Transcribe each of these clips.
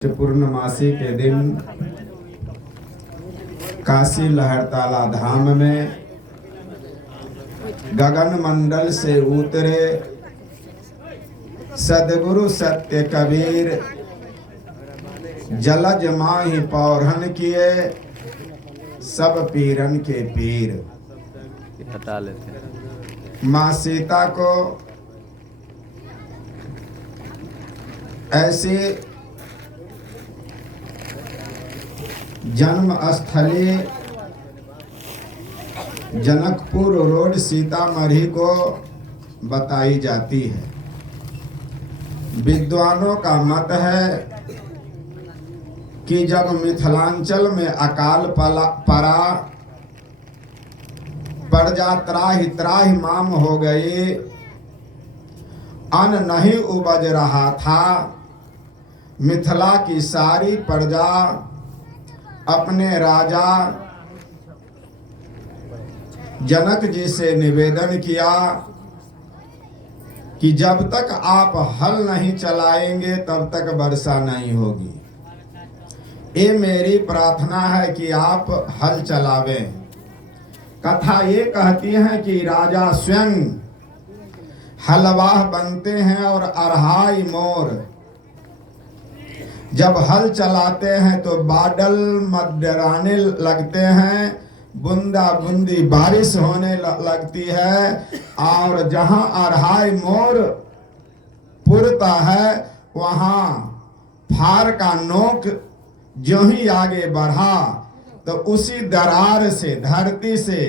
पूर्णमासी के दिन काशी लहरताला धाम में गगन मंडल से उतरे सदगुरु सत्य कबीर जलज माहि पौरहन किए सब पीरन के पीर। हटा लेते माँ सीता को ऐसी जन्म स्थली जनकपुर रोड सीतामढ़ी को बताई जाती है। विद्वानों का मत है कि जब मिथिलांचल में अकाल पड़ा, प्रजा त्राहि त्राहि माम हो गई, अन्न नहीं उपज रहा था, मिथिला की सारी प्रजा अपने राजा जनक जी से निवेदन किया कि जब तक आप हल नहीं चलाएंगे तब तक वर्षा नहीं होगी। ये मेरी प्रार्थना है कि आप हल चलावें। कथा ये कहती है कि राजा स्वयं हलवाह बनते हैं और अरहाई मोर जब हल चलाते हैं तो बादल मडराने लगते हैं, बूंदा बूंदी बारिश होने लगती है, और जहां अरहाई मोर पुरता है वहां फार का नोक जो ही आगे बढ़ा तो उसी दरार से धरती से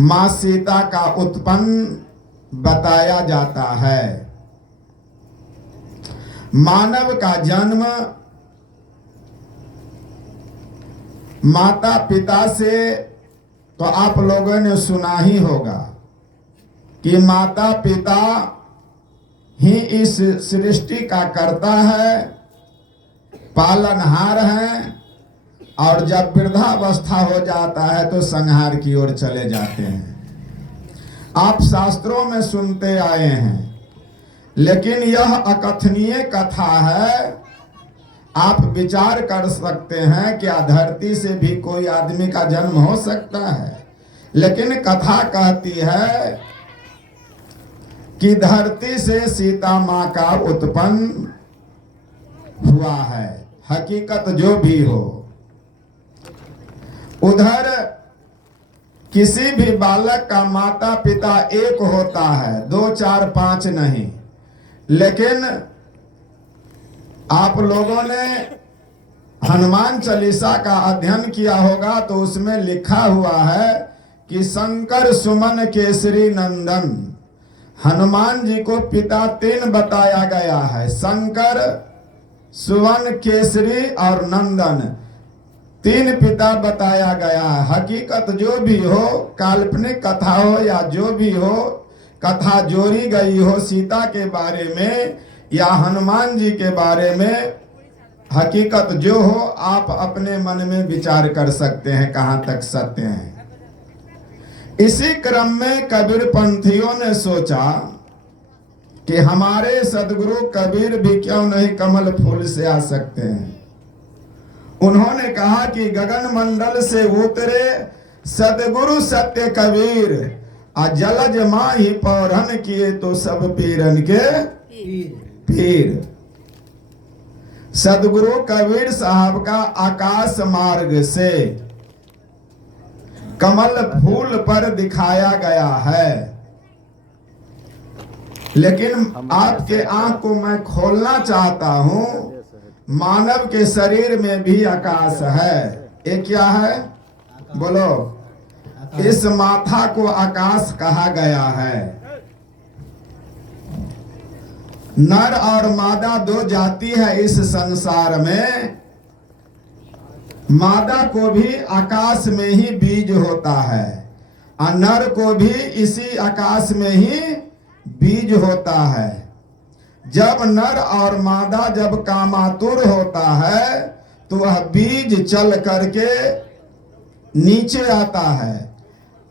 मां सीता का उत्पन्न बताया जाता है। मानव का जन्म माता पिता से तो आप लोगों ने सुना ही होगा कि माता पिता ही इस सृष्टि का करता है, पालनहार हैं, और जब वृद्धावस्था हो जाता है तो संहार की ओर चले जाते हैं। आप शास्त्रों में सुनते आए हैं, लेकिन यह अकथनीय कथा है। आप विचार कर सकते हैं क्या धरती से भी कोई आदमी का जन्म हो सकता है? लेकिन कथा कहती है कि धरती से सीता माँ का उत्पन्न हुआ है। हकीकत जो भी हो, उधर किसी भी बालक का माता पिता एक होता है, 2 4 5 नहीं। लेकिन आप लोगों ने हनुमान चालीसा का अध्ययन किया होगा तो उसमें लिखा हुआ है कि शंकर सुमन केसरी नंदन। हनुमान जी को पिता 3 बताया गया है, शंकर, सुवन, केसरी और नंदन। 3 पिता बताया गया है। हकीकत जो भी हो, काल्पनिक कथा हो या जो भी हो, कथा जोड़ी गई हो सीता के बारे में या हनुमान जी के बारे में, हकीकत जो हो आप अपने मन में विचार कर सकते हैं कहां तक सत्य है। इसी क्रम में कबीर पंथियों ने सोचा कि हमारे सदगुरु कबीर भी क्यों नहीं कमल फूल से आ सकते हैं। उन्होंने कहा कि गगन मंडल से उतरे सदगुरु सत्य कबीर, जलज माहि पौरहन किए तो सब पीरन के पीर। सदगुरु कबीर साहब का आकाश मार्ग से कमल फूल पर दिखाया गया है। लेकिन आपके आंख को मैं खोलना चाहता हूं, मानव के शरीर में भी आकाश है। ये क्या है बोलो? इस माथा को आकाश कहा गया है। नर और मादा 2 जाति है इस संसार में। मादा को भी आकाश में ही बीज होता है और नर को भी इसी आकाश में ही बीज होता है। जब नर और मादा जब कामातुर होता है तो वह बीज चल करके नीचे आता है,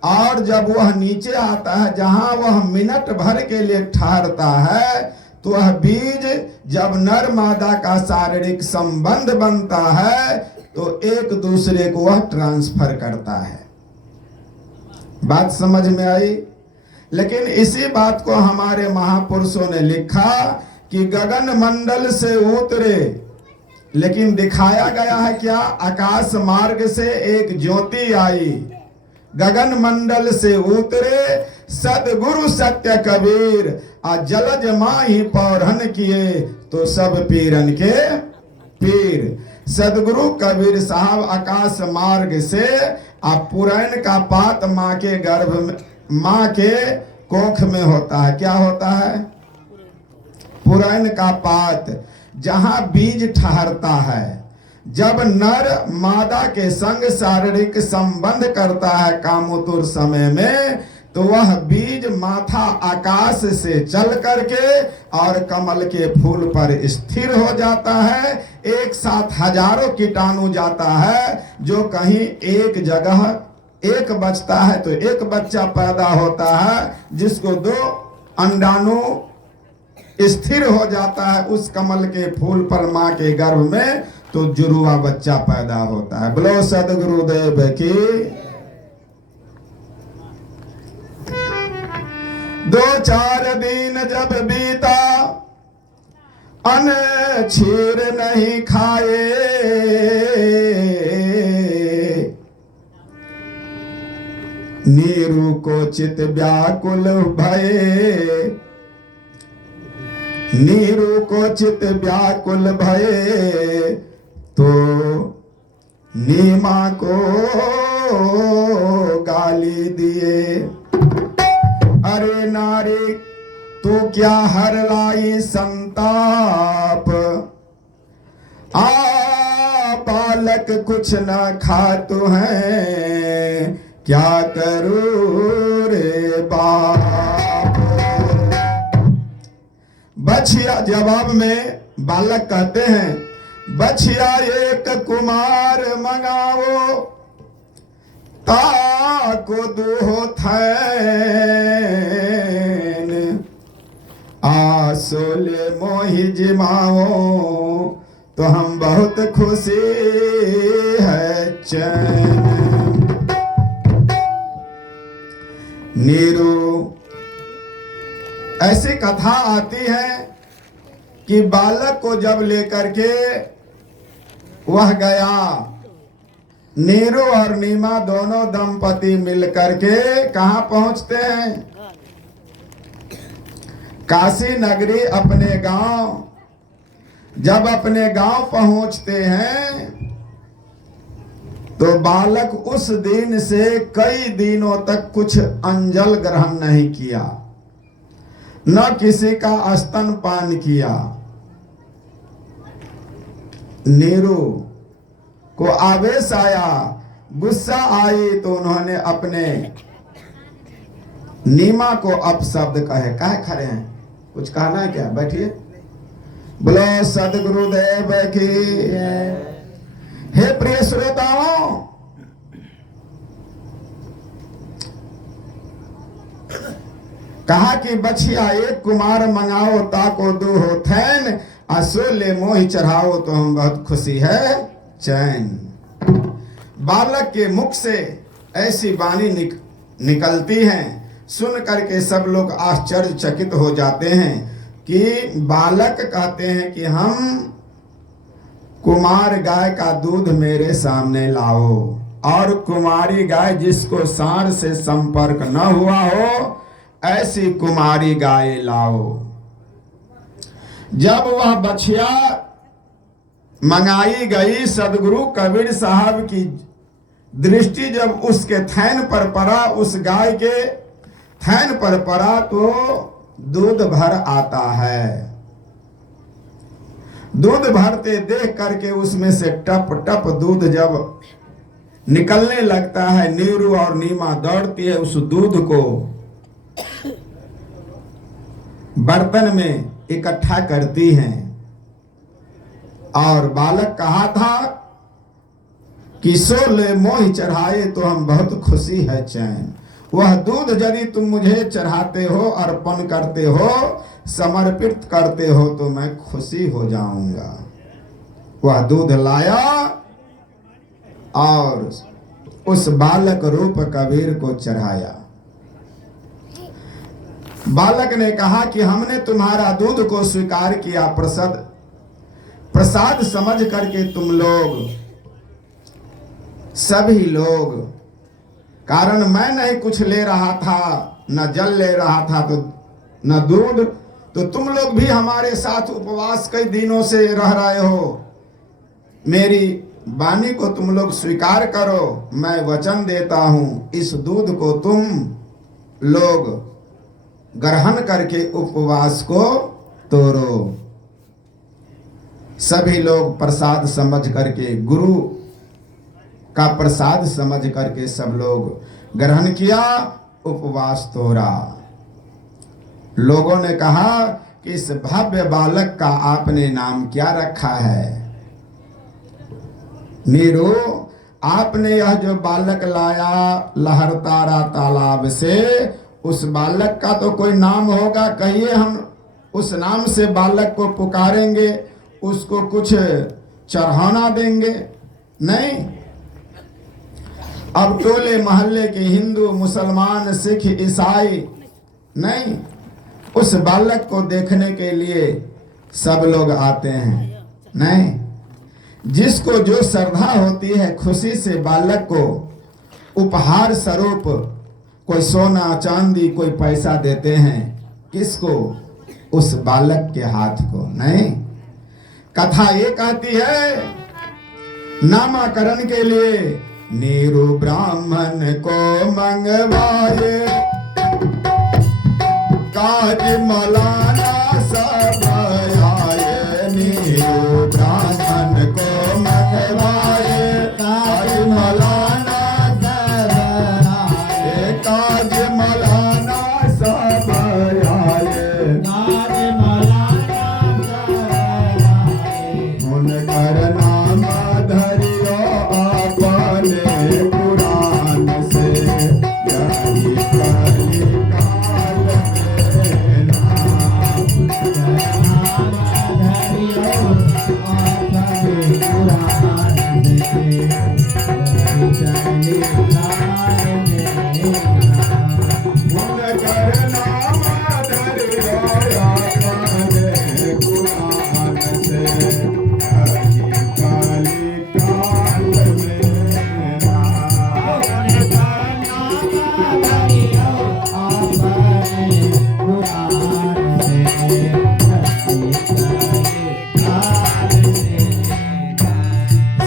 और जब वह नीचे आता है जहां वह मिनट भर के लिए ठहरता है तो वह बीज जब नर मादा का शारीरिक संबंध बनता है तो एक दूसरे को वह ट्रांसफर करता है। बात समझ में आई? लेकिन इसी बात को हमारे महापुरुषों ने लिखा कि गगन मंडल से उतरे, लेकिन दिखाया गया है क्या? आकाश मार्ग से एक ज्योति आई, गगन मंडल से उतरे सदगुरु सत्य कबीर, आ जलज माही पौरहन किए तो सब पीरन के पीर। सदगुरु कबीर साहब आकाश मार्ग से आप पुरैन का पात माँ के गर्भ में, माँ के कोख में होता है। क्या होता है? पुरैन का पात, जहां बीज ठहरता है। जब नर मादा के संग शारीरिक संबंध करता है कामोत्तर समय में, तो वह बीज माथा आकाश से चल करके और कमल के फूल पर स्थिर हो जाता है। एक साथ हजारों कीटाणु जाता है, जो कहीं एक जगह एक बचता है तो एक बच्चा पैदा होता है, जिसको 2 अंडाणु स्थिर हो जाता है उस कमल के फूल पर माँ के गर्भ में, तो जुड़वा बच्चा पैदा होता है। बोलो सदगुरुदेव की। 2-4 दिन जब बीता अन्न क्षीर नहीं खाए, नीरू को चित व्याकुल भये, नीरू को चित व्याकुल भये, तो नीमा को गाली दिए। अरे नारी तू क्या हर लाई संताप, आ बालक कुछ न खातु है, क्या करूं रे बाप। बछिया जवाब में बालक कहते हैं, बछिया एक कुमार मंगाओ, ताको दूहो थैन, आसोले मोहि जिमाओ, तो हम बहुत खुशी है चैन। नीरू, ऐसी कथा आती है कि बालक को जब लेकर के वह गया, नीरू और नीमा दोनों दंपति मिलकर के कहां पहुंचते हैं? काशी नगरी, अपने गांव। जब अपने गांव पहुंचते हैं तो बालक उस दिन से कई दिनों तक कुछ अंजल ग्रहण नहीं किया, न किसी का स्तनपान किया। नीरू को आवेश आया, गुस्सा आई, तो उन्होंने अपने नीमा को अपशब्द कहे। काहे खड़े हैं? कुछ कहना है क्या? बैठिए। बोलो सदगुरुदेव की। हे प्रिय श्रोताओं, कहा कि बछिया एक कुमार मंगाओ, ताको दूहो थैन, असोले मोहि चढ़ाओ, तो हम बहुत खुशी है चैन। बालक के मुख से ऐसी वाणी निकलती है, सुन करके सब लोग आश्चर्यचकित हो जाते हैं कि बालक कहते हैं कि हम कुमार गाय का दूध मेरे सामने लाओ, और कुमारी गाय जिसको सांड से संपर्क न हुआ हो ऐसी कुमारी गाय लाओ। जब वह बछिया मंगाई गई, सदगुरु कबीर साहब की दृष्टि जब उसके थैन पर पड़ा, उस गाय के थैन पर पड़ा, तो दूध भर आता है। दूध भरते देख करके उसमें से टप टप दूध जब निकलने लगता है, नीरू और नीमा दौड़ती है, उस दूध को बर्तन में इकट्ठा करती हैं। और बालक कहा था कि सोले मोहि चढ़ाए, तो हम बहुत खुशी है चैन। वह दूध यदि तुम मुझे चढ़ाते हो, अर्पण करते हो, समर्पित करते हो तो मैं खुशी हो जाऊंगा। वह दूध लाया और उस बालक रूप कबीर को चढ़ाया। बालक ने कहा कि हमने तुम्हारा दूध को स्वीकार किया, प्रसाद समझ करके तुम लोग सभी लोग, कारण मैं नहीं कुछ ले रहा था, न जल ले रहा था तो न दूध, तो तुम लोग भी हमारे साथ उपवास कई दिनों से रह रहे हो। मेरी वाणी को तुम लोग स्वीकार करो। मैं वचन देता हूं, इस दूध को तुम लोग ग्रहण करके उपवास को तोड़ो। सभी लोग प्रसाद समझ करके, गुरु का प्रसाद समझ करके सब लोग ग्रहण किया, उपवास तोड़ा। लोगों ने कहा कि इस भव्य बालक का आपने नाम क्या रखा है? नीरू, आपने यह जो बालक लाया लहरतारा तालाब से, उस बालक का तो कोई नाम होगा, कहिए, हम उस नाम से बालक को पुकारेंगे, उसको कुछ चढ़ाना देंगे? नहीं। अब टोले मोहल्ले के हिंदू, मुसलमान, सिख, ईसाई नहीं, उस बालक को देखने के लिए सब लोग आते हैं। नहीं, जिसको जो श्रद्धा होती है, खुशी से बालक को उपहार स्वरूप कोई सोना चांदी कोई पैसा देते हैं। किसको? उस बालक के हाथ को। नहीं, कथा ये कहती है, नामाकरण के लिए नीरू ब्राह्मण को मंगवाए, काज मलाना सब आए। नीरू ब्राह्मण को मंगवाए, काज मलाना सब आए। काज मलाना सब आए। काज मलाना सब आए। उनकर नाम धरियो अपने पुराण से, यही कली काल में नाम धरियो अपने पुराण से, यही कली काल में नाम। उनकर नाम धरियो अपने पुराण से, यही कली काल में नाम। उनकर नाम धरियो अपने पुराण से, यही कली काल में नाम।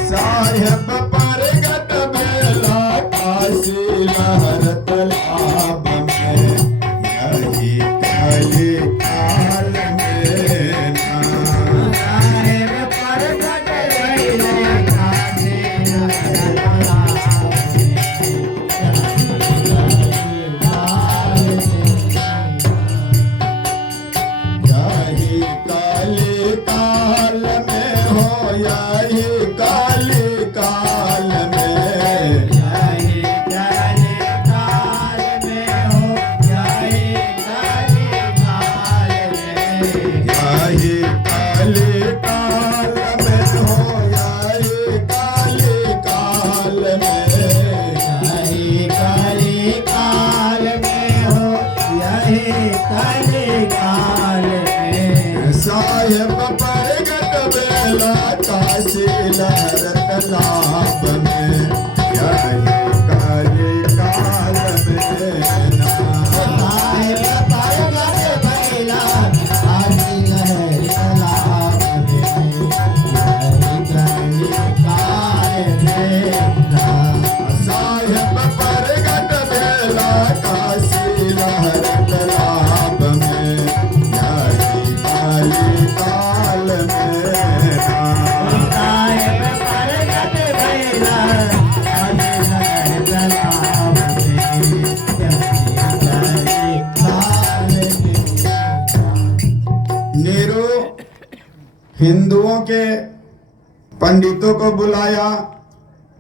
साहेब परगट बेला काशी लहरत लाभ में, यही कली काल में नाम। साहेब परगट बेला काशी लहरत लाभ में, यही काल में। यही काली काल में हो, यही काली काल में। यही काली काल में हो, यही काली काल में। यही काली काल में हो, यही काली काल में। यही काली काल में हो, यही काली काल में। साहेब परगट बेला काशी लहरत लाभ में, यही काली काल में नाम। साहेब परगट बेला काशी लहरत लाभ में, यही काली काल में नाम। साहेब परगट बेला काशी लहरत लाभ में, यही काली काल में नाम। साहेब परगट बेला काशी लहरत लाभ में, यही काली काल में नाम। नीरू हिंदुओं के पंडितों को बुलाया,